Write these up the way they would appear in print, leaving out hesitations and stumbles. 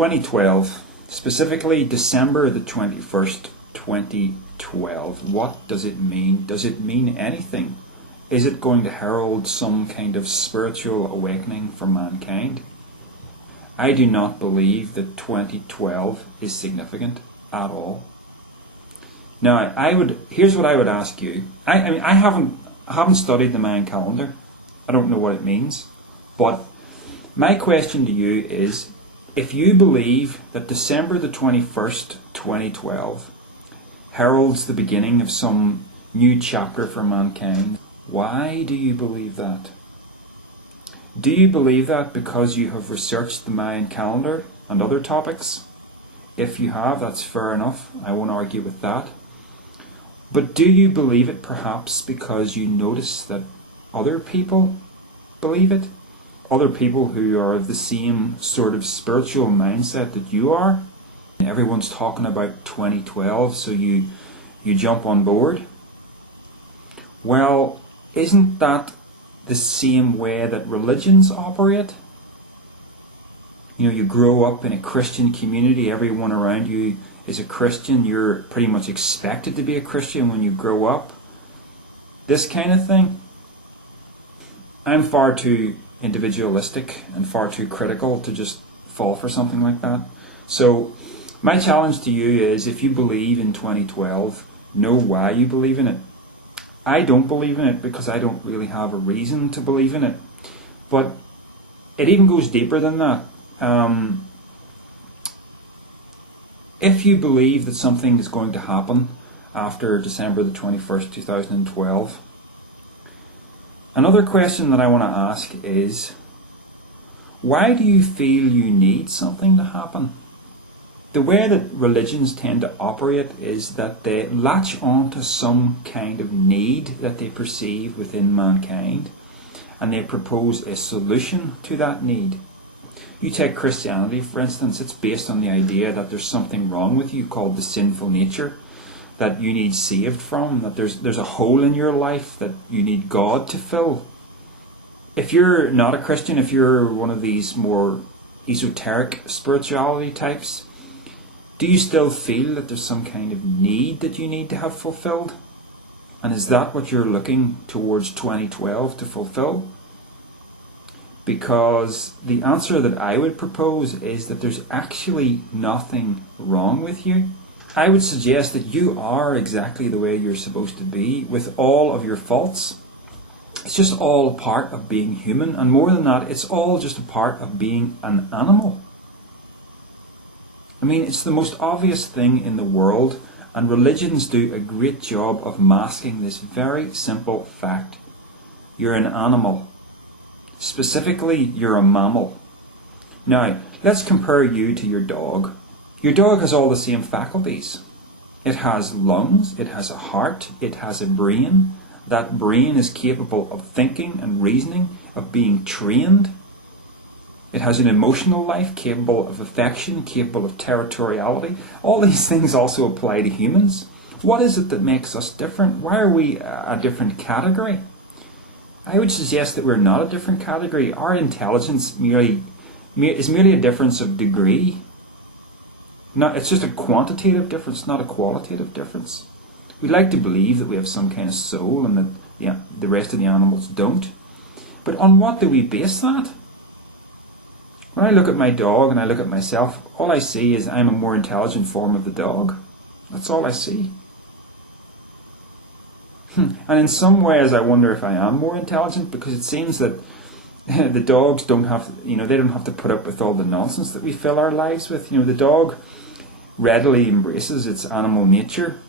2012, specifically December the 21st, 2012. What does it mean? Does it mean anything? Is it going to herald some kind of spiritual awakening for mankind? I do not believe that 2012 is significant at all. Now, here's what I would ask you. I haven't studied the Mayan calendar. I don't know what it means. But my question to you is, if you believe that December the 21st, 2012 heralds the beginning of some new chapter for mankind, why do you believe that? Do you believe that because you have researched the Mayan calendar and other topics? If you have, that's fair enough. I won't argue with that. But do you believe it perhaps because you notice that other people believe it? Other people who are of the same sort of spiritual mindset that you are? Everyone's talking about 2012, so you jump on board? Well, isn't that the same way that religions operate? You grow up in a Christian community, everyone around you is a Christian, you're pretty much expected to be a Christian when you grow up. This kind of thing. I'm far too individualistic and far too critical to just fall for something like that. So my challenge to you is, if you believe in 2012, know why you believe in it. I don't believe in it because I don't really have a reason to believe in it. But it even goes deeper than that. If you believe that something is going to happen after December the 21st, 2012, another question that I want to ask is, why do you feel you need something to happen? The way that religions tend to operate is that they latch on to some kind of need that they perceive within mankind, and they propose a solution to that need. You take Christianity, for instance, it's based on the idea that there's something wrong with you called the sinful nature that you need saved from, that there's a hole in your life that you need God to fill. If you're not a Christian, if you're one of these more esoteric spirituality types, do you still feel that there's some kind of need that you need to have fulfilled? And is that what you're looking towards 2012 to fulfill? Because the answer that I would propose is that there's actually nothing wrong with you. I would suggest that you are exactly the way you're supposed to be, with all of your faults. It's just all part of being human, and more than that, it's all just a part of being an animal. I mean, it's the most obvious thing in the world, and religions do a great job of masking this very simple fact. You're an animal. Specifically, you're a mammal. Now, let's compare you to your dog. Your dog has all the same faculties. It has lungs, it has a heart, it has a brain. That brain is capable of thinking and reasoning, of being trained. It has an emotional life, capable of affection, capable of territoriality. All these things also apply to humans. What is it that makes us different? Why are we a different category? I would suggest that we're not a different category. Our intelligence is merely a difference of degree. It's just a quantitative difference, not a qualitative difference. We'd like to believe that we have some kind of soul and that the rest of the animals don't. But on what do we base that? When I look at my dog and I look at myself, all I see is I'm a more intelligent form of the dog. That's all I see. And in some ways I wonder if I am more intelligent, because it seems that the dogs don't have to put up with all the nonsense that we fill our lives with. The dog readily embraces its animal nature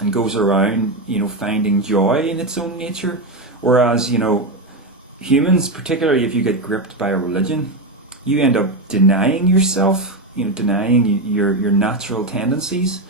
and goes around, finding joy in its own nature. Whereas, humans, particularly if you get gripped by a religion, you end up denying yourself, denying your natural tendencies,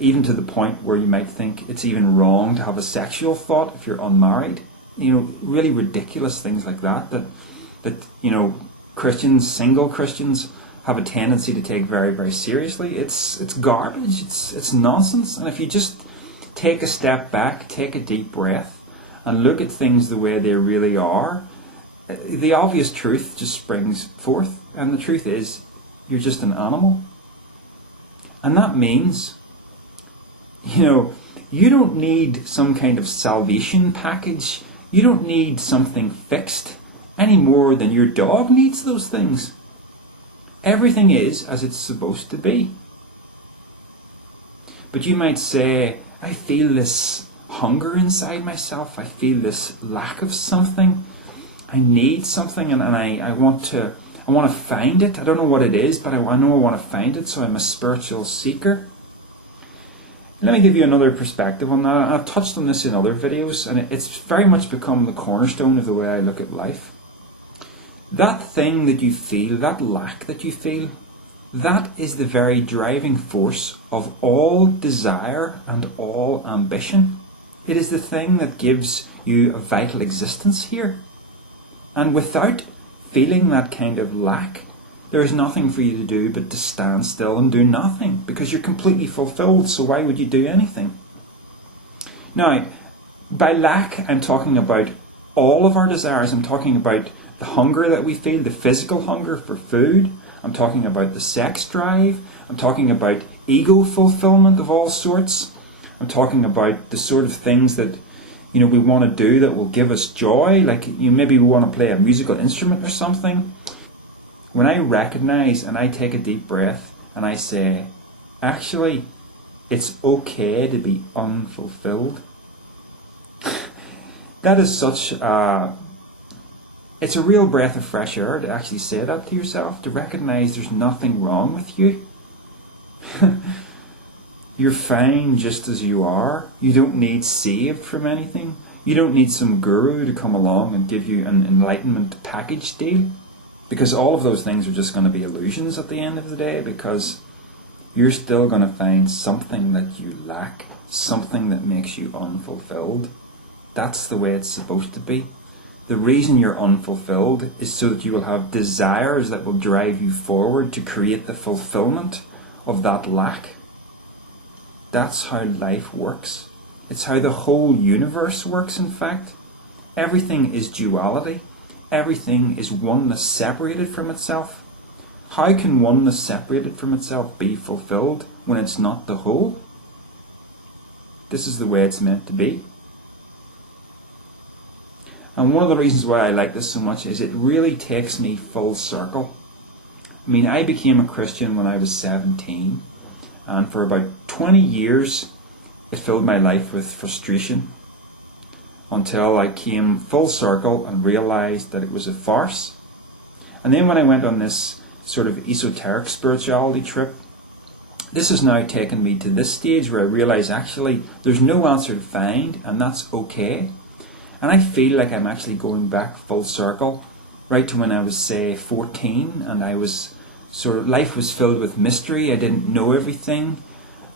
even to the point where you might think it's even wrong to have a sexual thought if you're unmarried. Really ridiculous things like that Christians, single Christians, have a tendency to take very, very seriously. It's garbage, it's nonsense. And if you just take a step back, take a deep breath, and look at things the way they really are, the obvious truth just springs forth. And the truth is, you're just an animal. And that means, you don't need some kind of salvation package. You don't need something fixed any more than your dog needs those things. Everything is as it's supposed to be. But you might say, I feel this hunger inside myself. I feel this lack of something. I need something, and I want to find it. I don't know what it is, but I know I want to find it, so I'm a spiritual seeker. Let me give you another perspective on that. I've touched on this in other videos, and it's very much become the cornerstone of the way I look at life. That thing that you feel, that lack that you feel, that is the very driving force of all desire and all ambition. It is the thing that gives you a vital existence here. And without feeling that kind of lack, there is nothing for you to do but to stand still and do nothing, because you're completely fulfilled, so why would you do anything? Now, by lack, I'm talking about all of our desires. I'm talking about the hunger that we feel, the physical hunger for food. I'm talking about the sex drive. I'm talking about ego fulfillment of all sorts. I'm talking about the sort of things that we want to do that will give us joy. Like maybe we want to play a musical instrument or something. When I recognize and I take a deep breath and I say, actually, it's okay to be unfulfilled. That is it's a real breath of fresh air to actually say that to yourself, to recognize there's nothing wrong with you. You're fine just as you are. You don't need saved from anything. You don't need some guru to come along and give you an enlightenment package deal. Because all of those things are just going to be illusions at the end of the day, because you're still going to find something that you lack, something that makes you unfulfilled. That's the way it's supposed to be. The reason you're unfulfilled is so that you will have desires that will drive you forward to create the fulfillment of that lack. That's how life works. It's how the whole universe works, in fact. Everything is duality. Everything is oneness separated from itself. How can oneness separated from itself be fulfilled when it's not the whole? This is the way it's meant to be. And one of the reasons why I like this so much is it really takes me full circle. I mean, I became a Christian when I was 17, and for about 20 years it filled my life with frustration, until I came full circle and realised that it was a farce. And then when I went on this sort of esoteric spirituality trip, this has now taken me to this stage where I realise actually there's no answer to find, and that's okay. And I feel like I'm actually going back full circle, right to when I was, say, 14, and I was life was filled with mystery. I didn't know everything,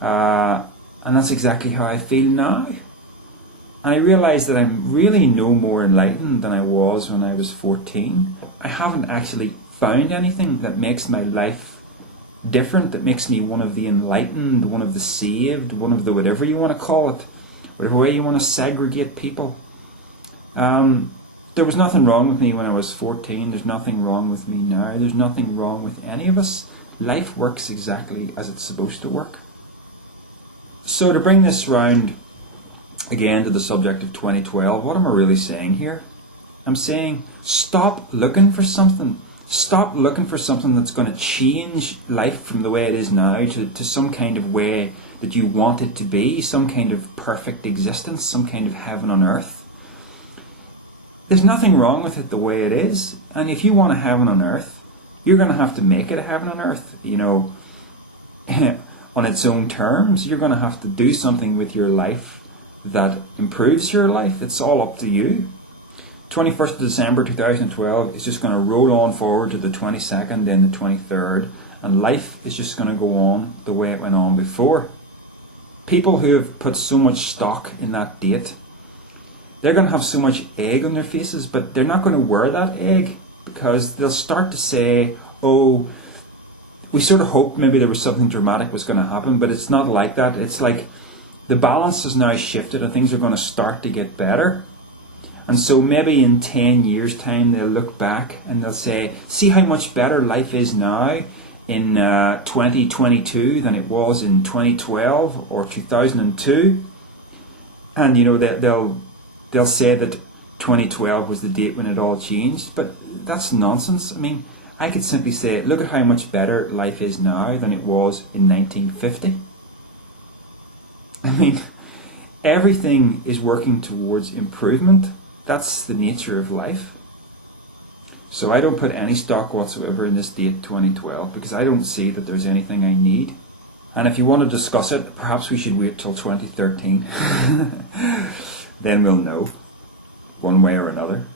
and that's exactly how I feel now. And I realise that I'm really no more enlightened than I was when I was 14. I haven't actually found anything that makes my life different, that makes me one of the enlightened, one of the saved, one of the whatever you want to call it, whatever way you want to segregate people. There was nothing wrong with me when I was 14. There's nothing wrong with me now. There's nothing wrong with any of us. Life works exactly as it's supposed to work. So to bring this round again to the subject of 2012, what am I really saying here? I'm saying stop looking for something. Stop looking for something that's going to change life from the way it is now to some kind of way that you want it to be, some kind of perfect existence, some kind of heaven on earth. There's nothing wrong with it the way it is. And if you want a heaven on earth, you're going to have to make it a heaven on earth, on its own terms. You're going to have to do something with your life that improves your life. It's all up to you. 21st of December 2012 is just going to roll on forward to the 22nd, then the 23rd, and life is just going to go on the way it went on before. People who have put so much stock in that date, they're going to have so much egg on their faces, but they're not going to wear that egg, because they'll start to say, oh, we sort of hoped maybe there was something dramatic was going to happen, but it's not like that. It's like the balance has now shifted and things are going to start to get better. And so maybe in 10 years' time they'll look back and they'll say, see how much better life is now in 2022 than it was in 2012 or 2002. And you know, they'll say that 2012 was the date when it all changed, but that's nonsense. I mean, I could simply say, look at how much better life is now than it was in 1950. I mean, everything is working towards improvement. That's the nature of life. So I don't put any stock whatsoever in this date 2012 because I don't see that there's anything I need. And if you want to discuss it, perhaps we should wait till 2013. Then we'll know, one way or another.